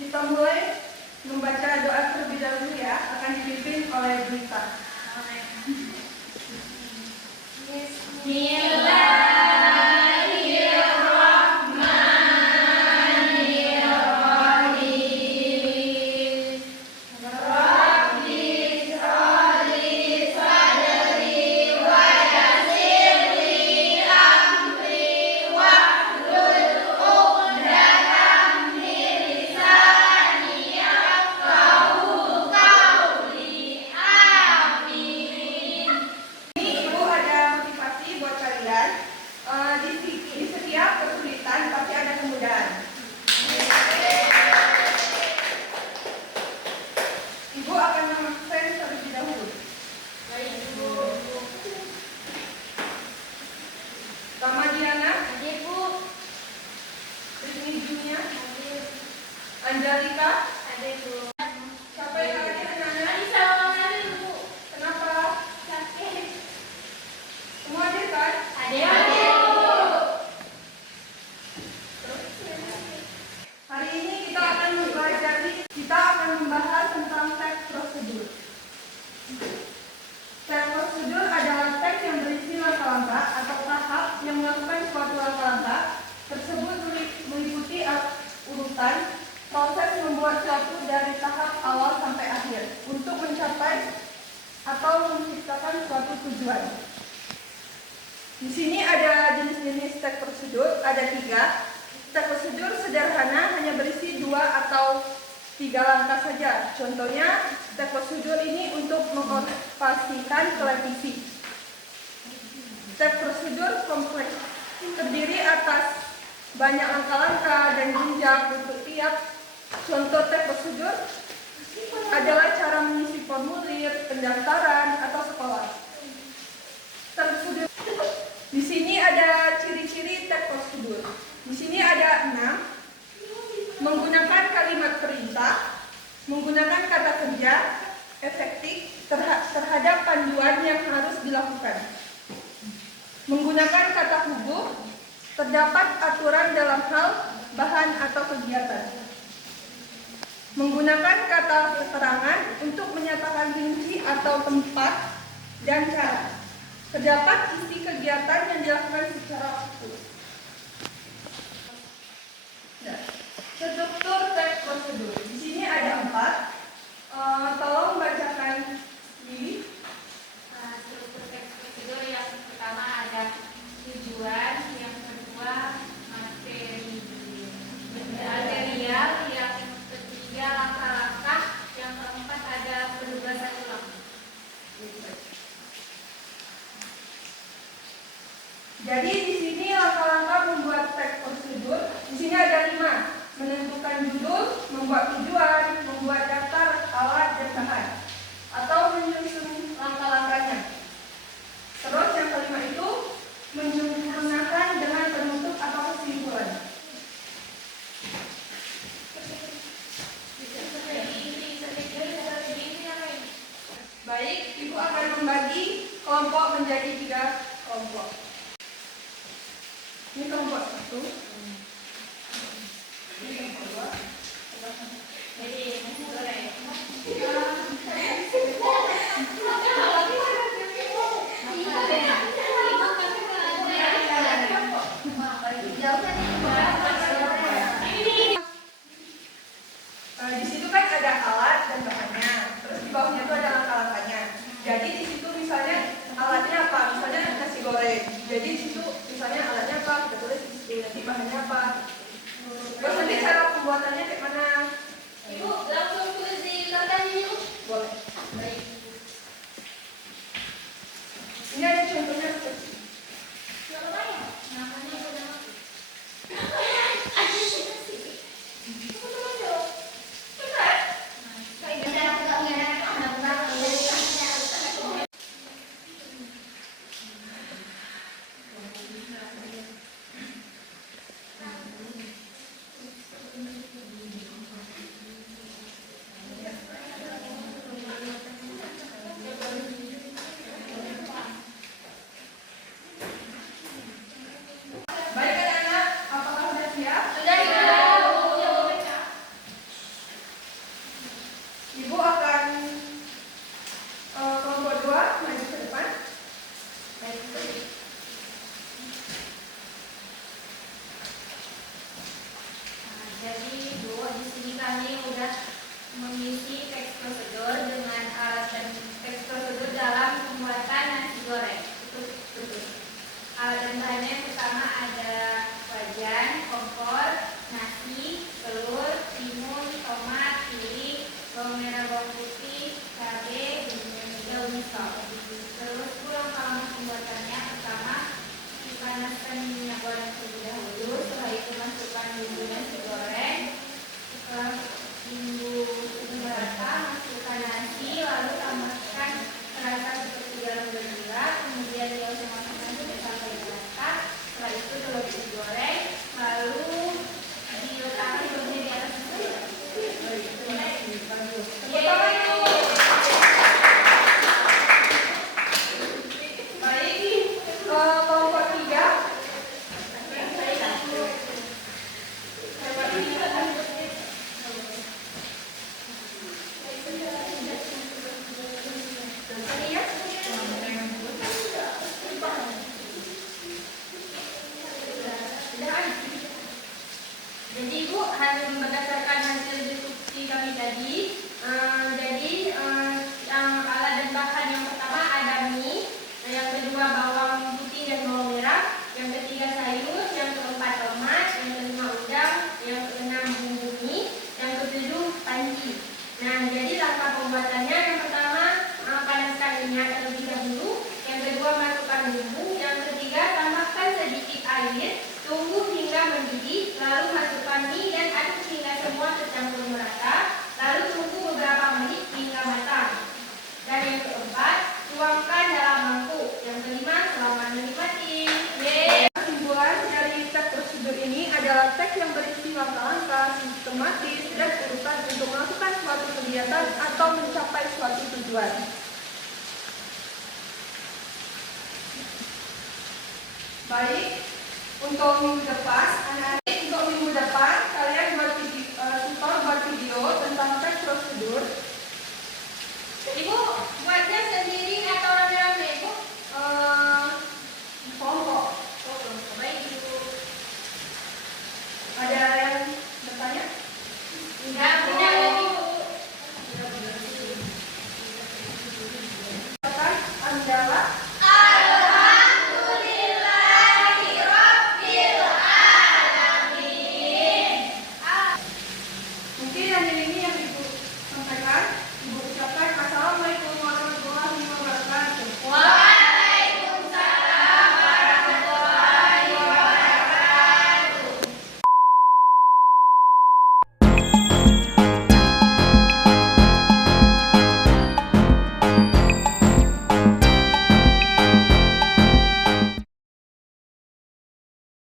Kita mulai membaca doa terlebih dahulu ya, akan dipimpin oleh Brita. Di setiap kesulitan pasti ada kemudahan. Ibu akan mengabsen terlebih dahulu. Baik, Ibu. Ramadiana, Hadir, Bu. Rizmi Junia, Hadir. Anjalika, Hadir, Bu. siapa yang hadir anak-anak? Anissa, hadir, Bu. Kenapa? Sakit. Semua hadir kan? Hadir, Bu. Hari ini kita akan membahas tentang teks prosedur. Teks prosedur adalah teks yang berisi langkah-langkah atau tahap yang melakukan suatu langkah-langkah tersebut mengikuti urutan proses membuat suatu dari tahap awal sampai akhir untuk mencapai atau menciptakan suatu tujuan. Di sini ada jenis-jenis teks prosedur, ada 3. Teks prosedur sederhana hanya berisi 2 atau 3 langkah saja. Contohnya, teks prosedur ini untuk mengoperasikan televisi. Teks prosedur kompleks terdiri atas banyak langkah-langkah dan jenjang untuk tiap. Contoh teks prosedur adalah cara mengisi formulir, pendaftaran, atau sekolah. Teks prosedur. Di sini ada ciri-ciri teks prosedur. Di sini ada 6. Menggunakan kalimat perintah, menggunakan kata kerja, efektif terhadap panduan yang harus dilakukan. Menggunakan kata hubung, terdapat aturan dalam hal bahan atau kegiatan. Menggunakan kata keterangan untuk menyatakan rinci atau tempat dan cara. Terdapat isi kegiatan yang dilakukan secara utuh. Struktur teks prosedur. Di sini ada 4. Tolong bacakan Lili. Struktur teks prosedur yang pertama ada tujuan, yang kedua material, yang ketiga langkah-langkah, yang keempat ada penugasan ulang. Jadi di sini langkah-langkah membuat teks prosedur. Di sini ada 5. Menentukan judul, membuat tujuan, membuat daftar alat dan bahan, atau menyusun langkah-langkahnya. Terus yang kelima itu menyempurnakan dengan penutup atau kesimpulan. Baik, Ibu akan membagi kelompok menjadi 3 kelompok. Ini kelompok 1. Ini kelompok 2. Jadi, nasi goreng. Di situ kan ada alat dan bahannya, terus di bawahnya itu ada langkah-langkahnya. Jadi di situ misalnya alatnya apa? Misalnya nasi goreng. Jadi di situ misalnya alatnya apa? Kita tulis di situ. Nanti bahannya apa? Terus nanti cara pembuatannya kayak mana? Ibu, langsung tulis di kertas ini, Bu. Boleh. Baik. Ini ada contohnya seperti ini. Namanya udah mati. mengisi teks prosedur dengan alat dan teks prosedur dalam pembuatan nasi goreng. Itu betul. Alat dan bahannya yang pertama ada wajan, kompor, nasi, telur, timun, tomat, piring, bawang merah, bawang putih, cabai, bumbu daun misal. Terus langkah pembuatannya pertama dipanaskan minyak goreng terlebih dahulu. Setelah itu masukkan bumbu nasi goreng. Setelah bumbu sudah merata, masukkan nasi, lalu tambahkan perasa seperti garam dan gula. Kemudian dioseng-oseng sampai merata. Setelah itu telur digoreng, lalu diletakkan telurnya di atas nasi. Kelompok 3. Jadi Ibu hasil berdasarkan hasil diskusi kami tadi, yang alat dan bahan yang pertama ada mie, yang kedua bawang putih dan bawang merah, yang ketiga sayur, yang keempat tomat, yang kelima udang, yang keenam bumbu mie, yang ketujuh panci. Nah, jadi langkah pembuatannya yang pertama panaskan minyak terlebih dahulu, yang kedua masukkan bumbu, yang ketiga tambahkan sedikit air. Tunggu hingga mendidih, lalu masukkan mie dan aduk hingga semua tercampur merata, lalu tunggu beberapa menit hingga matang. Dan yang keempat, tuangkan dalam mangkuk. Yang kelima, selamat menikmati. Kesimpulan dari teks prosedur ini adalah teks yang berisi langkah-langkah sistematis dan urutan untuk melakukan suatu kegiatan atau mencapai suatu tujuan. Baik, untuk minggu depan anak-anak